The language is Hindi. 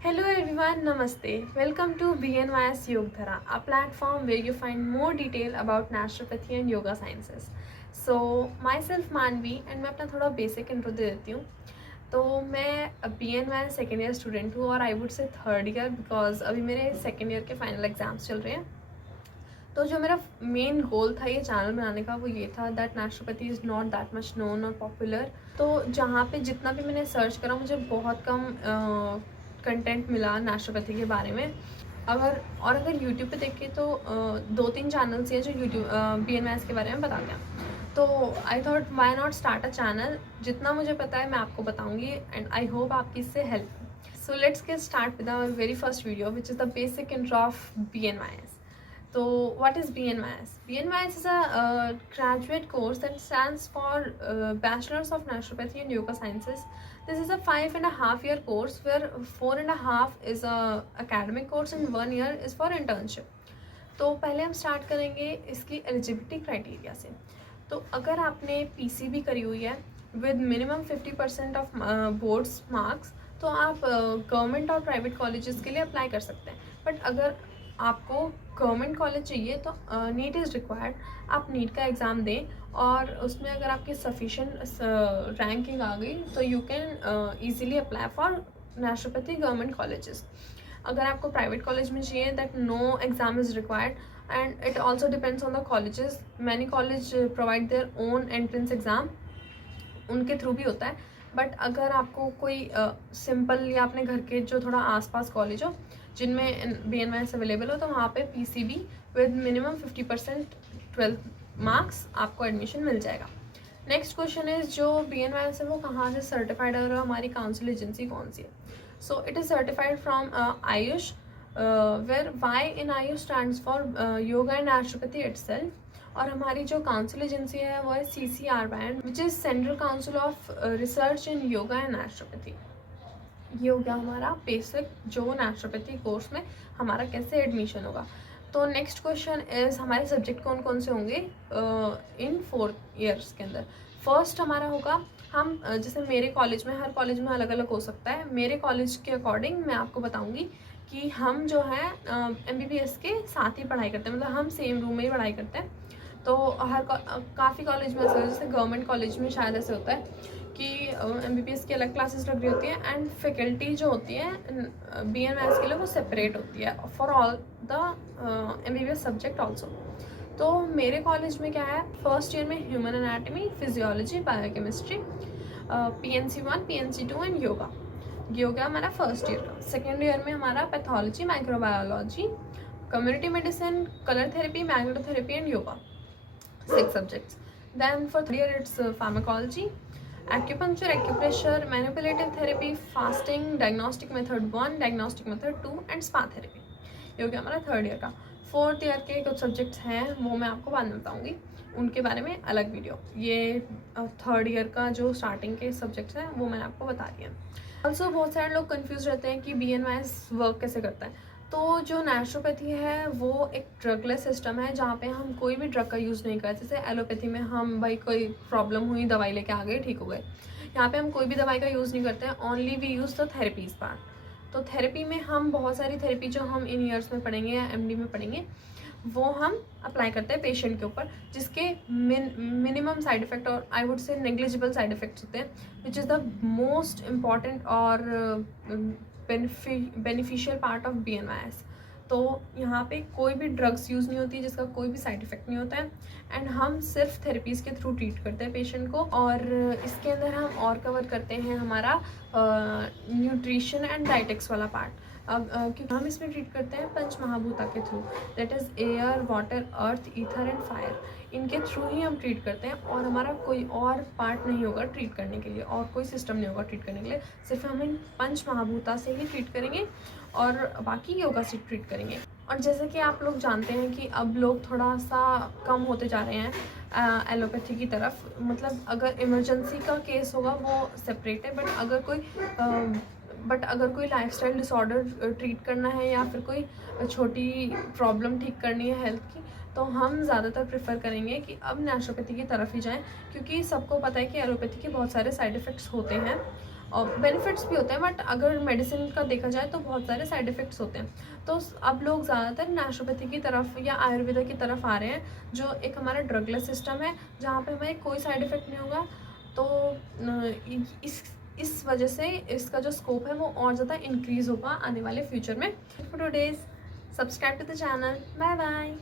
Hello everyone, Namaste. Welcome to BNYS Yogdhara, a platform where you find more detail about naturopathy and yoga sciences. So, myself Manvi and मैं अपना थोड़ा बेसिक इंट्रो दे देती हूँ. तो मैं BNY सेकेंड ईयर स्टूडेंट हूँ और I would say third year because अभी मेरे सेकेंड ईयर के फाइनल एग्जाम्स चल रहे हैं. तो जो मेरा मेन गोल था ये चैनल बनाने का वो ये था that naturopathy is not that much known और पॉपुलर. तो जहाँ पे जितना भी मैंने सर्च करा मुझे बहुत कम कंटेंट मिला नेचुरोपैथी के बारे में. अगर यूट्यूब पे देखें तो 2-3 चैनल्स हैं जो यूट्यूब BNYS के बारे में बताते हैं. तो I thought why not start a channel. जितना मुझे पता है मैं आपको बताऊँगी एंड आई होप आपकी इससे help. So let's get started with our very first video, which is the basic intro of BNYS. So what is BNYS? BNYS is a graduate course that stands for Bachelors of Naturopathy and Yoga Sciences. This is a 5.5 year course where 4.5 is a academic course and 1 year is for internship. तो पहले हम स्टार्ट करेंगे इसकी एलिजिबिलिटी क्राइटेरिया से. तो अगर आपने PCB करी हुई है with minimum 50% of boards marks तो आप गवर्नमेंट और प्राइवेट कॉलेजेस के लिए अप्लाई कर सकते हैं. बट अगर आपको गवर्नमेंट कॉलेज चाहिए तो नीट इज़ रिक्वायर्ड. आप नीट का एग्ज़ाम दें और उसमें अगर आपकी सफिशेंट रैंकिंग आ गई तो you can easily apply for naturopathy government colleges. अगर आपको प्राइवेट कॉलेज में चाहिए that no exam is required and it also depends on the colleges. Many college provide their own entrance exam, उनके थ्रू भी होता है. बट अगर आपको कोई सिंपल या अपने घर के जो थोड़ा आसपास कॉलेज हो जिनमें BNYS अवेलेबल हो तो वहाँ पे PCB with minimum 50% 12th marks आपको एडमिशन मिल जाएगा. नेक्स्ट क्वेश्चन इज जो BNYS है वो कहाँ से सर्टिफाइड है और हमारी काउंसिल एजेंसी कौन सी है. So it is certified from AYUSH where Y in AYUSH stands for yoga and naturopathy itself. और हमारी जो काउंसिल एजेंसी है वो है CCR which is central council of research in yoga and naturopathy. ये हो गया हमारा बेसिक जो नेचुरोपैथी कोर्स में हमारा कैसे एडमिशन होगा. तो नेक्स्ट क्वेश्चन इज़ हमारे सब्जेक्ट कौन कौन से होंगे इन 4 ईयर्स के अंदर. फर्स्ट हमारा होगा हम जैसे मेरे कॉलेज में हर कॉलेज में अलग अलग हो सकता है. मेरे कॉलेज के अकॉर्डिंग मैं आपको बताऊंगी कि हम जो है MBBS के साथ ही पढ़ाई करते हैं, मतलब हम सेम रूम में ही पढ़ाई करते हैं. तो काफ़ी कॉलेज में ऐसा है, जैसे गवर्नमेंट कॉलेज में शायद ऐसे होता है कि MBBS की अलग क्लासेस लग रही होती हैं एंड फैकल्टी जो होती है BNYS के लिए वो सेपरेट होती है for all the MBBS subject also. तो मेरे कॉलेज में क्या है, फर्स्ट ईयर में human anatomy, physiology, biochemistry, PNC1, PNC2 and yoga. Yoga हमारा फर्स्ट ईयर का. सेकेंड ईयर में हमारा pathology, microbiology, community medicine, colour therapy, magnetotherapy and yoga. 6 subjects. Then for 3 year it's pharmacology, acupuncture, acupressure, manipulative therapy, fasting, diagnostic method 1, diagnostic method 2 and spa therapy. ये हो गया हमारा थर्ड ईयर का. फोर्थ ईयर के कुछ सब्जेक्ट्स हैं वो मैं आपको बाद में बताऊंगी, उनके बारे में अलग वीडियो. ये थर्ड ईयर का जो स्टार्टिंग के सब्जेक्ट्स हैं वो मैंने आपको बता दिया. ऑल्सो बहुत सारे लोग कंफ्यूज रहते हैं कि BNYS वर्क कैसे करता है. तो जो नेचुरोपैथी है वो एक ड्रगलेस सिस्टम है जहाँ पे हम कोई भी ड्रग का यूज़ नहीं करते. जैसे एलोपैथी में हम भाई कोई प्रॉब्लम हुई दवाई लेके आ गए ठीक हो गए. यहाँ पे हम कोई भी दवाई का यूज़ नहीं करते हैं. Only we use the therapies part. तो थेरेपी में हम बहुत सारी थेरेपी जो हम इन ईयर्स में पढ़ेंगे या MD में पढ़ेंगे वो हम अप्लाई करते हैं पेशेंट के ऊपर, जिसके मिनिमम साइड इफ़ेक्ट और I would say negligible side effects होते हैं which is the most important और बेनिफिशियल पार्ट ऑफ BNYS. तो यहाँ पे कोई भी ड्रग्स यूज़ नहीं होती जिसका कोई भी साइड इफ़ेक्ट नहीं होता है एंड हम सिर्फ थेरेपीज़ के थ्रू ट्रीट करते हैं पेशेंट को. और इसके अंदर हम और कवर करते हैं हमारा न्यूट्रिशन एंड डाइटिक्स वाला पार्ट. क्योंकि हम इसमें ट्रीट करते हैं पंच महाभूता के through, that is air, water, earth, ether and fire. इनके थ्रू ही हम ट्रीट करते हैं और हमारा कोई और पार्ट नहीं होगा ट्रीट करने के लिए, और कोई सिस्टम नहीं होगा ट्रीट करने के लिए. सिर्फ हम इन पंच महाभूता से ही ट्रीट करेंगे और बाकी योगा से ट्रीट करेंगे. और जैसे कि आप लोग जानते हैं कि अब लोग थोड़ा सा कम होते जा रहे हैं एलोपैथी की तरफ. मतलब अगर इमरजेंसी का केस होगा वो सेपरेट है, बट अगर कोई लाइफस्टाइल डिसऑर्डर ट्रीट करना है या फिर कोई छोटी प्रॉब्लम ठीक करनी है हेल्थ की तो हम ज़्यादातर प्रेफर करेंगे कि अब नेचुरोपैथी की तरफ ही जाएं, क्योंकि सबको पता है कि एलोपैथी के बहुत सारे साइड इफ़ेक्ट्स होते हैं और बेनिफिट्स भी होते हैं, बट अगर मेडिसिन का देखा जाए तो बहुत सारे साइड इफ़ेक्ट्स होते हैं। तो अब लोग ज़्यादातर नेचुरोपैथी की तरफ या आयुर्वेदा की तरफ आ रहे हैं, जो एक हमारा ड्रगलेस सिस्टम है, जहाँ पे हमें कोई साइड इफ़ेक्ट नहीं होगा। तो इस वजह से इसका जो स्कोप है वो और ज़्यादा इंक्रीज़ होगा आने वाले फ्यूचर में। For today's, subscribe to the channel, bye bye.